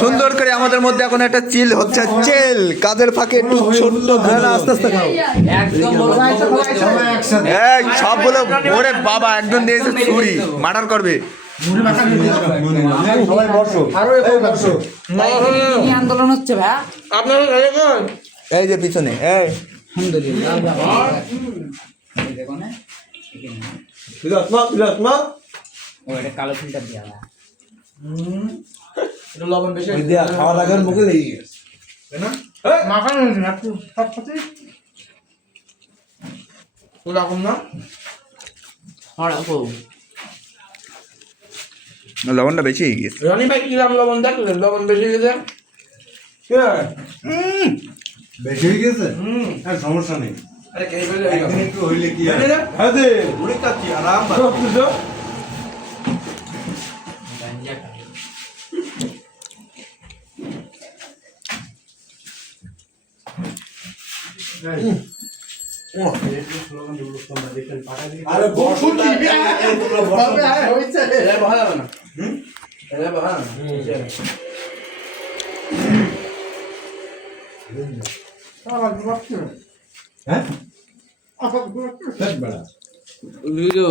সুন্দর করে আমাদের মধ্যে এখন একটা চিল হচ্ছে, চেল কাদের ফাঁকে একটু ছোট্ট আস্তে আস্তে খাও সবগুলো। ওরে বাবা একজন দিয়েছে ছুরি, মার্ডার করবে। আন্দোলন হচ্ছে ভাই আপনার এই যে পিছনে এই কালো ফিল্টার দিয়া লবণ বেশি খাওয়া লাগার মুখে লেগে গেছে না মাখানো না সব সাথে ওরকম না লবণটা বেশি হয়ে গেছে। রনি ভাই কিরাম লবণ দেখলেন? লবণ বেশি গেছে বেশি হয়ে গেছে সমস্যা নেই। আরে কে বলে একদিন একটু হইলে কি আর হ্যাঁ দে উড়ে কাচ্ছি আরাম আরে বসুন কি হইছে এ ভালো না এ ভালো না হ্যাঁ ভিডিও